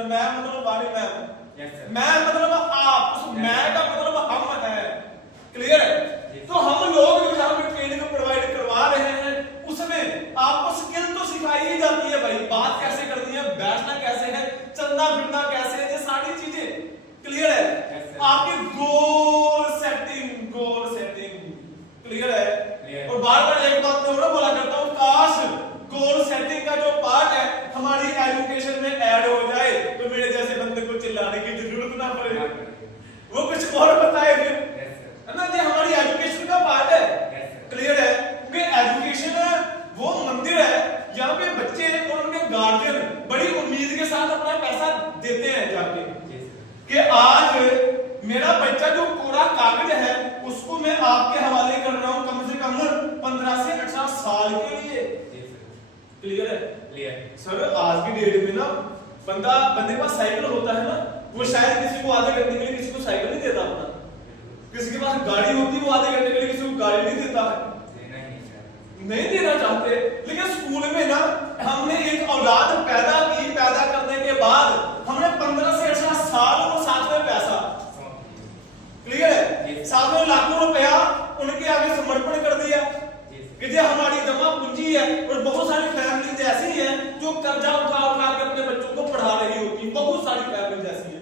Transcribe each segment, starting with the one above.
Sir मैं मतलब वाणी ma'am, yes sir, मैं मतलब आप, उस मैं का मतलब हम है। क्लियर है? तो हम लोग जो यहाँ पे ट्रेनिंग प्रोवाइड करवा रहे हैं उसमें आपको स्किल तो सिखाई ही जाती है भाई, बात कैसे करनी है, बैठना कैसे है, चलना फिरना कैसे है, ये सारी चीजें। क्लियर है? आपकी goal setting, goal setting clear है? और बार बार एक बात मैं और बोला करता हूँ, काश गोल सेटिंग का जो पार्ट है हमारी एजुकेशन में ऐड हो जाए तो मेरे जैसे बंदे को चिल्लाने की जरूरत ना पड़े, वो कुछ और बताए फिर, है ना? ये हमारी एजुकेशन का पार्ट है। क्लियर है? क्योंकि एजुकेशन वो मंदिर है जहाँ पे बच्चे और उनके गार्जियन बड़ी उम्मीद के साथ अपना पैसा देते हैं जाके कि आज मेरा बच्चा जो पूरा कागज है उसको मैं आपके हवाले कर रहा हूँ कम से कम 15 से 18 साल के लिए। क्लियर है? क्लियर सर आज की डेट में ना बंदे के पास साइकिल होता है ना, वो शायद किसी को आधे घंटे के लिए किसी को साइकिल नहीं देता अपना, किसी के पास गाड़ी होती है वो आधे घंटे के लिए किसी को गाड़ी नहीं देता है, नहीं देना चाहते। लेकिन स्कूल में ना हमने एक औलाद पैदा की, पैदा करने के बाद हमने 15 से 18 साल को साथ में पैसा, क्लियर है, साथ में लाखों रुपया उनके आगे समर्पण कर दिया कि ये हमारी जमा पूंजी है। और बहुत सारी फैमिली ऐसी हैं जो कर्जा उठा उठा के अपने बच्चों को पढ़ा रही होती, बहुत सारी फैमिली ऐसी हैं।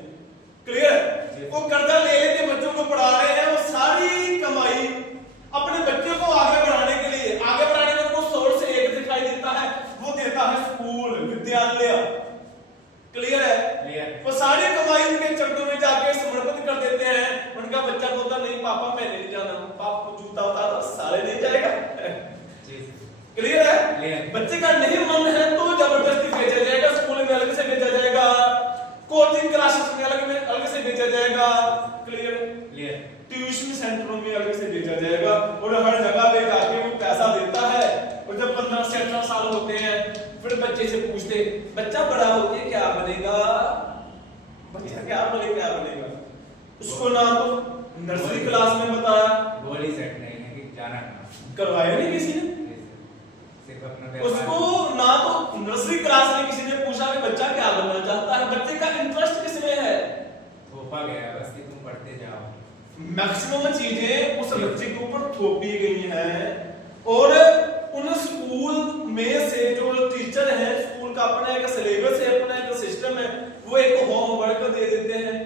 क्लियर है? वो कर्जा ले लेके बच्चों को पढ़ा रहे हैं, वो सारी कमाई अपने बच्चों को आगे बढ़ाने के लिए, आगे बढ़ाने का उनको सोर्स एक दिखाई देता है, वो देता है स्कूल, विद्यालय। क्लियर है? वो सारी कमाई उनके चरणों में जाके समर्पित कर देते हैं। उनका बच्चा बोलता नहीं पापा मैं नहीं जाना, पापा को जूता उतार सारे नहीं जाएगा। क्लियर है? बच्चे का नहीं मन है तो जबरदस्ती भेजा जाएगा, स्कूल में अलग से भेजा जाएगा, कोचिंग क्लासेस में अलग से भेजा जाएगा। क्लियर? ट्यूशन सेंटरों में अलग से भेजा जाएगा और हर जगह पे जाके वो पैसा देता है। और जब 15 से 18 साल होते हैं फिर बच्चे से पूछते बच्चा बड़ा होके क्या बनेगा, बच्चा क्या बनेगा, उसको ना तो नर्सरी क्लास में बताया, गोल ही सेट नहीं है कि जाना कहां, करवाया नहीं किसी ने, सिर्फ अपना उसको ना तो नर्सरी क्लास में किसी ने पूछा कि बच्चा क्या बनना चाहता है, बच्चे का इंटरेस्ट किसमें है, थोपा गया बस कि तुम पढ़ते जाओ। मैक्सिमम चीजें उस बच्चे के ऊपर थोपी गई हैं। और उन स्कूल में से जो टीचर हैं, स्कूल का अपना एक सिलेबस है, अपना एक सिस्टम है, वो एक होमवर्क दे देते हैं।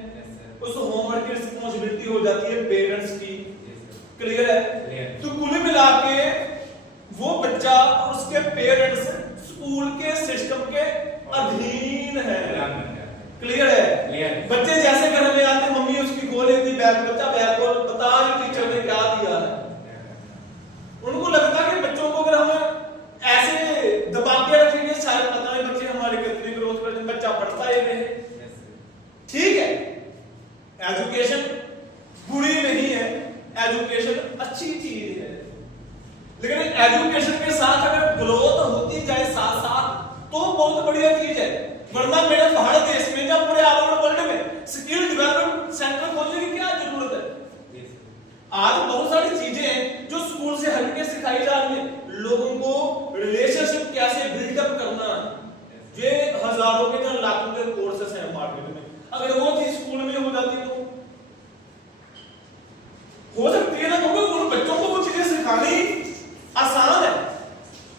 उस होमवर्क की रिस्पांसिबिलिटी हो जाती है पेरेंट्स की। क्लियर है? तो कुल मिला के वो बच्चा और उसके पेरेंट्स स्कूल के सिस्टम के अधीन है। क्लियर है? बच्चे जैसे घर में आते मम्मी उसकी खो लेती बैग, बच्चा बैग खोल, बता टीचर ने क्या दिया है। उनको लगता है कि बच्चों को अगर हम ऐसे दबा के रखेंगे शायद पता नहीं बच्चे हमारे कितनी ग्रोथ करें, बच्चा पढ़ता ही नहीं। ठीक है, एजुकेशन बुरी नहीं है, एजुकेशन अच्छी चीज है, लेकिन एजुकेशन के साथ अगर ग्रोथ होती जाए साथ साथ तो बहुत बढ़िया चीज है। वरना मेरे भारत देश में या पूरे ऑल ओवर वर्ल्ड में स्किल डेवलपमेंट सेंटर खोलने की क्या जरूरत है? आज बहुत सारी चीजें हैं जो स्कूल से हटके सिखाई जा रही है। लोगों को रिलेशनशिप कैसे बिल्डअप करना, ये हजारों के या लाखों के कोर्सेस हैं मार्केट में। अगर वो चीज स्कूल में हो जाती तो हो सकती है ना, क्योंकि उन बच्चों को वो चीजें सिखानी आसान है,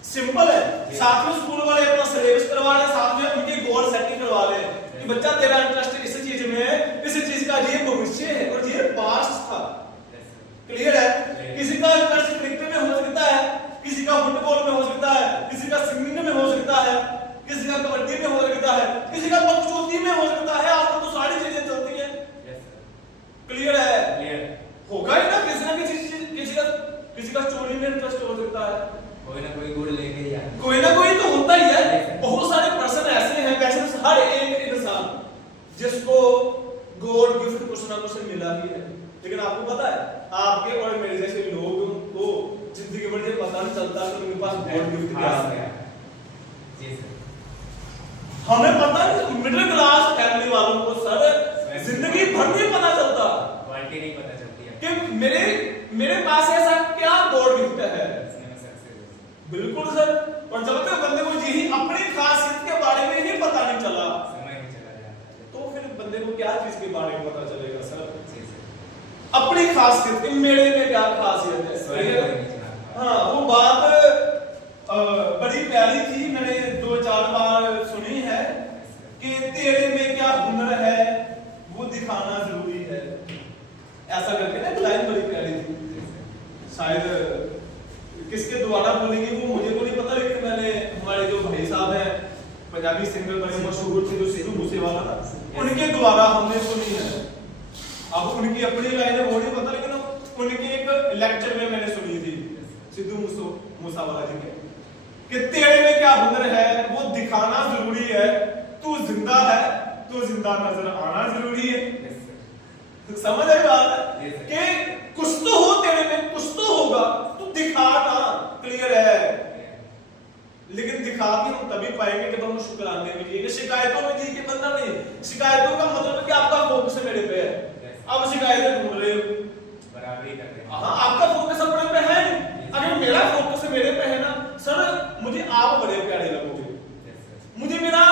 सिंपल है। साथ में स्कूल वाले अपना सिलेबस करवा रहे हैं, साथ में उनके गोल सेटिंग करवा रहे हैं कि बच्चा तेरा इंटरेस्ट इस चीज में है, इस चीज का ये भविष्य है और ये पास्ट था। क्लियर है? किसी का इंटरेस्ट क्रिकेट में हो सकता है, किसी का फुटबॉल में हो सकता है, किसी का सिंगिंग में हो सकता है, किसी का कबड्डी में हो सकता है, किसी का बकचोदी में हो सकता है। आपको तो सारी चीजें चलती हैं। क्लियर है? होगा ही ना किसी का चोरी में इंटरेस्ट हो सकता है, कोई ना कोई गुण लेके ही आए, कोई ना कोई तो होता ही है। बहुत सारे पर्सन ऐसे हैं, वैसे हर एक इंसान जिसको गॉड गिफ्ट कुछ ना कुछ मिला ही है। लेकिन आपको पता है आपके और मेरे जैसे लोगों को जिंदगी भर ये पता नहीं चलता कि उनके पास गॉड गिफ्ट क्या है। जी सर, हमें पता है, मिडिल क्लास फैमिली वालों को सर जिंदगी भर नहीं पता चलता, क्वालिटी नहीं पता चलती है कि मेरे पास ऐसा क्या गॉड गिफ्ट है। बिल्कुल सर। और जब तक बंदे को यही अपनी खासियत के बारे में ही पता नहीं चला, तुम्हारे को पता चलेगा सर। जी सर। अपनी खासियत कि मेरे में क्या खासियत है। स्वयं को नहीं जानता। हाँ, वो बात बड़ी प्यारी थी, मैंने 2-4 बार सुनी है कि तेरे में क्या हुनर है वो दिखाना जरूरी है, ऐसा करके ना लाइन बड़ी प्यारी थी। शायद किसके द्वारा बोलेंगे वो मुझे तो नहीं पता, लेकिन मैंने हमारे जो भाई साहब हैं पंजाबी सिंगर बड़े मशहूर थे जो सिद्धू मूसेवाला था, उनके द्वारा हमने सुनी है। अब उनकी अपनी लाइन है वो नहीं पता, लेकिन उनके एक लेक्चर में मैंने सुनी थी सिद्धू मूसेवाला जी के कि तेरे में क्या हुनर है वो दिखाना जरूरी है, तू जिंदा है तो जिंदा नजर आना जरूरी है। समझ आई बात है कि कुछ तो हो तेरे में, कुछ तो होगा, तू दिखा ना, क्लियर है। लेकिन दिखा भी हम तभी पाएंगे जब हम शुक्राने में जिएंगे, शिकायतों में जी के बंदा नहीं। शिकायतों का मतलब है कि आपका फोकस मेरे पे है, अब शिकायतें ढूंढ रहे हो, बराबरी कर रहे हैं। हाँ, आपका फोकस अपने पे है नहीं। अगर मेरा फोकस मेरे पे है ना सर, मुझे आप बड़े प्यारे लगोगे, मुझे मेरा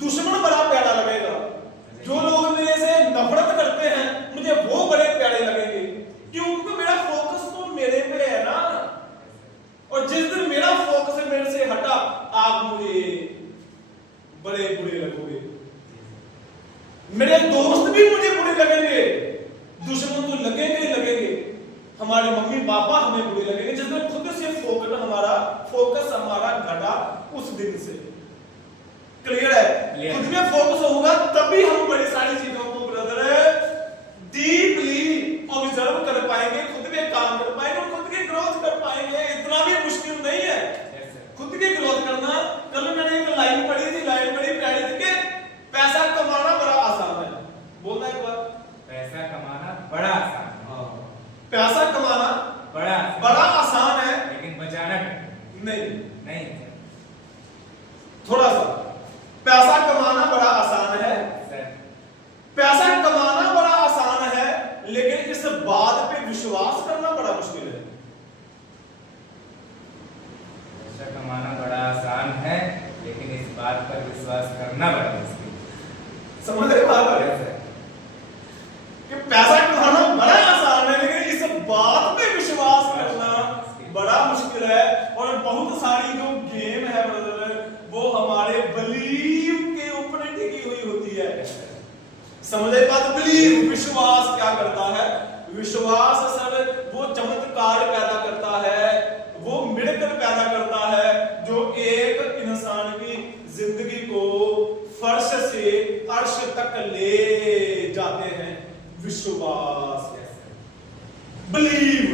दुश्मन बड़ा प्यारा लगेगा, जो लोग मेरे से नफरत करते हैं मुझे वो बड़े प्यारे लगेंगे, क्योंकि मेरा फोकस तो मेरे पे है ना। और जिस दिन मेरा फोकस मेरे से हटा, आप मुझे बड़े बुरे लगोगे, मेरे दोस्त भी मुझे बुरे लगेंगे, दुश्मन तो लगेंगे ही लगेंगे, हमारे मम्मी पापा हमें बुरे लगेंगे। जिस दिन खुद से फोकस हमारा घटा उस दिन से, क्लियर है। खुद में फोकस होगा तभी हम बड़ी सारी चीजों को ब्रदर डीपली ऑब्जर्व कर पाएंगे, खुद में काम कर पाएंगे और खुद की ग्रोथ कर पाएंगे। इतना भी मुश्किल नहीं है खुद की ग्रोथ करना। कल मैंने एक लाइन पढ़ी थी, लाइन बड़ी प्यारी थी कि पैसा कमाना बड़ा आसान है। बोलना एक बार, पैसा कमाना बड़ा आसान है। पैसा कमाना बड़ा आसान है, लेकिन बचाना नहीं। थोड़ा सा पैसा कमाना बड़ा आसान है, पैसा कमाना बड़ा आसान है, लेकिन इस बात पे विश्वास करना बड़ा मुश्किल है। पैसा कमाना बड़ा आसान है, लेकिन इस बात पर विश्वास करना बड़ा मुश्किल है। समझ रहे बात कि पैसा कमाना बड़ा आसान है, लेकिन इस बात पे विश्वास करना बड़ा मुश्किल है। और बहुत सारी जो गेम है ब्रदर, वो हमारे बिलीव के ऊपर टिकी हुई होती है। समझे बात? बिलीव, विश्वास क्या करता है? विश्वास सर वो चमत्कार पैदा करता है, वो मिरेकल पैदा करता है, जो एक इंसान की जिंदगी को फर्श से अर्श तक ले जाते हैं। विश्वास, बिलीव,